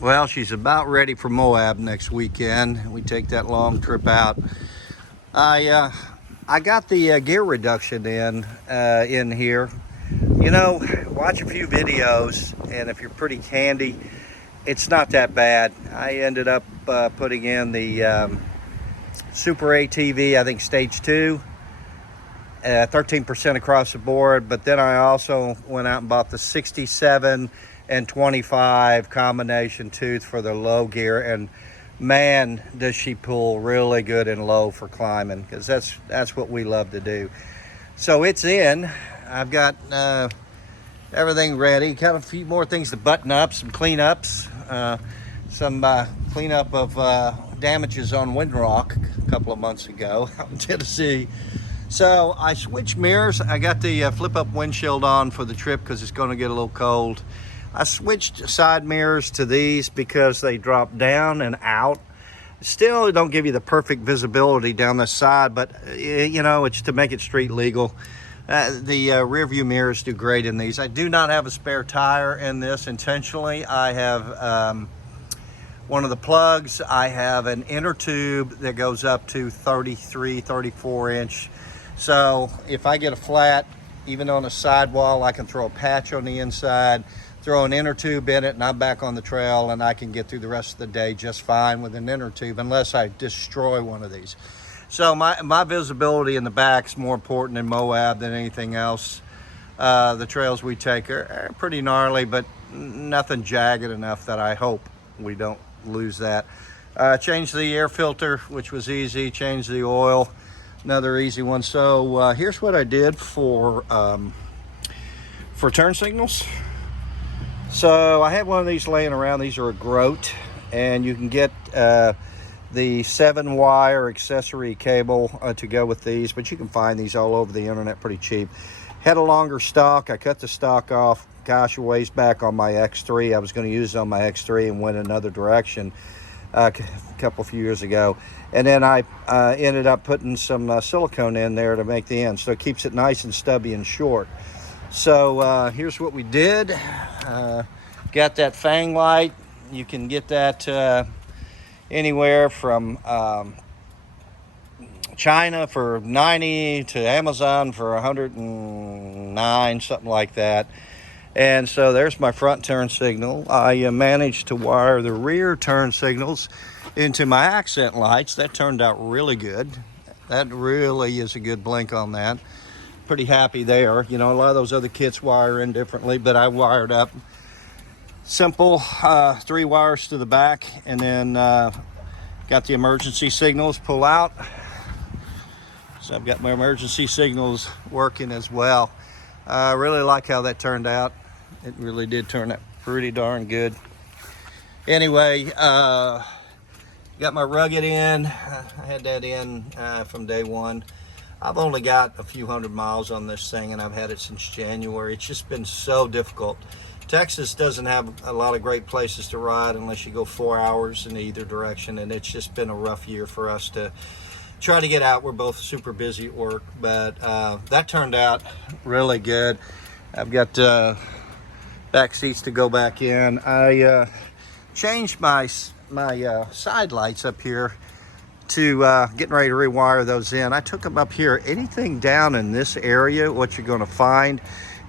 Well, she's about ready for Moab next weekend. We take that long trip out. I got the gear reduction in here. You know, watch a few videos, and if you're pretty handy, it's not that bad. I ended up putting in the Super ATV, I think stage 2, 13% across the board. But then I also went out and bought the 67 and 25 combination tooth for the low gear, and man, does she pull really good and low for climbing, because that's what we love to do. So it's in. I've got everything ready. Got a few more things to button up, some cleanups, some cleanup of damages on Windrock a couple of months ago out in Tennessee. So I switched mirrors. I got the flip up windshield on for the trip because it's going to get a little cold. I switched side mirrors to these because they drop down and out. Still don't give you the perfect visibility down the side, but you know, it's to make it street legal. The rear view mirrors do great in these. I do not have a spare tire in this intentionally. I have one of the plugs. I have an inner tube that goes up to 33, 34 inch. So if I get a flat, even on a sidewall, I can throw a patch on the inside, throw an inner tube in it, and I'm back on the trail, and I can get through the rest of the day just fine with an inner tube, unless I destroy one of these. So my visibility in the back is more important in Moab than anything else. The trails we take are pretty gnarly, but nothing jagged enough that I hope we don't lose that. Changed the air filter, which was easy. Changed the oil, another easy one. So here's what I did for turn signals. So I had one of these laying around. These are a groat, and you can get the 7-wire accessory cable to go with these, but you can find these all over the internet pretty cheap. Had a longer stock. I cut the stock off, gosh, a ways back on my X3. I was going to use it on my X3 and went another direction a few years ago. And then I ended up putting some silicone in there to make the end, so it keeps it nice and stubby and short. So here's what we did. Got that Fang light. You can get that anywhere from China for 90 to Amazon for 109, something like that. And so there's my front turn signal. I managed to wire the rear turn signals into my accent lights. That turned out really good. That really is a good blink on that. Pretty happy there. You know, a lot of those other kits wire in differently, but I wired up simple 3 wires to the back, and then got the emergency signals pull out. So I've got my emergency signals working as well. I really like how that turned out. It really did turn out pretty darn good. Anyway, got my rugged in. I had that in from day one. I've only got a few hundred miles on this thing, and I've had it since January. It's just been so difficult. Texas doesn't have a lot of great places to ride unless you go 4 hours in either direction, and it's just been a rough year for us to try to get out. We're both super busy at work, but that turned out really good. I've got back seats to go back in. I changed my side lights up here to getting ready to rewire those in. I took them up here. Anything down in this area, what you're going to find,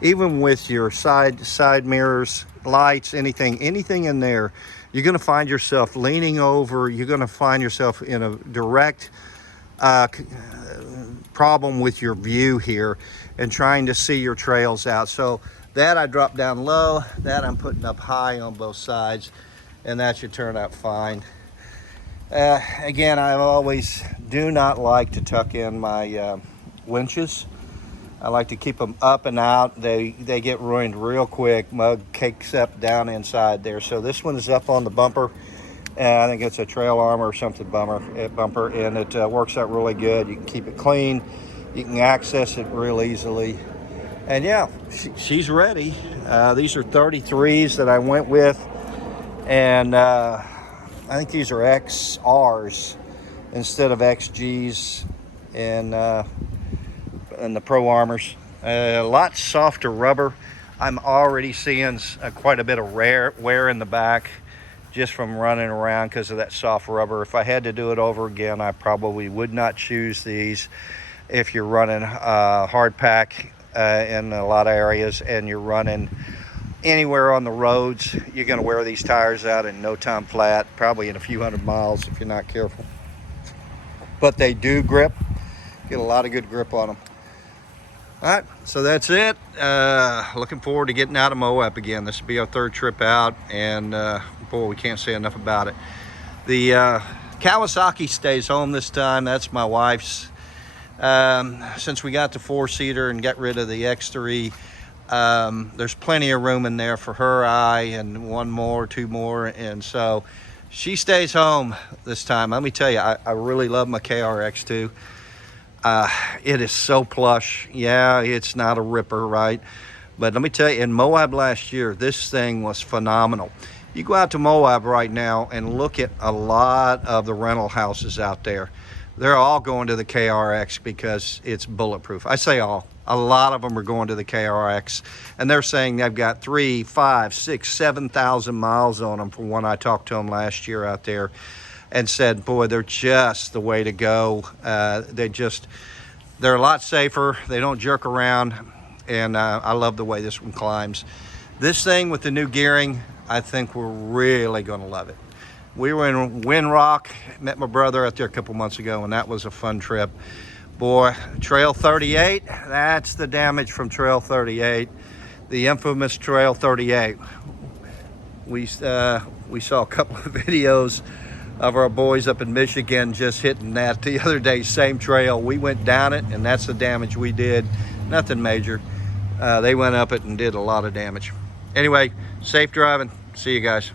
even with your side mirrors, lights, anything in there, you're going to find yourself leaning over. You're going to find yourself in a direct problem with your view here and trying to see your trails out. So that I dropped down low, that I'm putting up high on both sides, and that should turn out fine. Again, I always do not like to tuck in my winches. I like to keep them up and out. They get ruined real quick. Mud cakes up down inside there. So this one is up on the bumper. I think it's a trail armor or something bumper, and it works out really good. You can keep it clean. You can access it real easily. And yeah, she's ready. These are 33s that I went with, and I think these are XRs instead of XGs and the Pro Armors. A lot softer rubber. I'm already seeing quite a bit of wear in the back. just from running around because of that soft rubber. If I had to do it over again, I probably would not choose these. If you're running hard pack in a lot of areas and you're running anywhere on the roads, you're going to wear these tires out in no time flat, probably in a few hundred miles if you're not careful. But they do grip. Get a lot of good grip on them. All right, so that's it. Looking forward to getting out of Moab again. This will be our third trip out, and boy, we can't say enough about it. The Kawasaki stays home this time. That's my wife's. Since we got the 4-seater and got rid of the X3, there's plenty of room in there for her, and one more, two more, and so she stays home this time. Let me tell you, I really love my KRX too. It is so plush. Yeah, it's not a ripper, right? But let me tell you, in Moab last year, this thing was phenomenal. You go out to Moab right now and look at a lot of the rental houses out there. They're all going to the KRX because it's bulletproof. I say all. A lot of them are going to the KRX, and they're saying they've got 3, 5, 6, 7,000 miles on them from when I talked to them last year out there, and said, boy, they're just the way to go. They're a lot safer. They don't jerk around, and I love the way this one climbs. This thing with the new gearing, I think we're really going to love it. We were in Windrock, met my brother out there a couple months ago, and that was a fun trip. Boy, Trail 38, that's the damage from Trail 38, the infamous Trail 38. We saw a couple of videos of our boys up in Michigan just hitting that the other day, same trail. We went down it, and that's the damage we did. Nothing major. They went up it and did a lot of damage. Anyway, safe driving. See you guys.